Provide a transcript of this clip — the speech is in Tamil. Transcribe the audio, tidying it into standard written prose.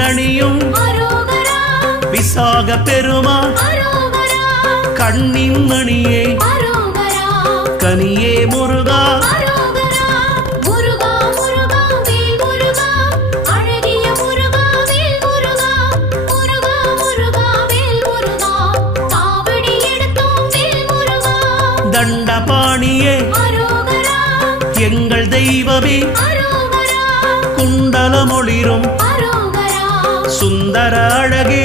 தேரணியும் விசாக பெருமான் கண்ணின் மணியே கனியே முருகா தண்டபாணியே எங்கள் தெய்வமே குண்டலமொளிரும் சுந்தர அழகே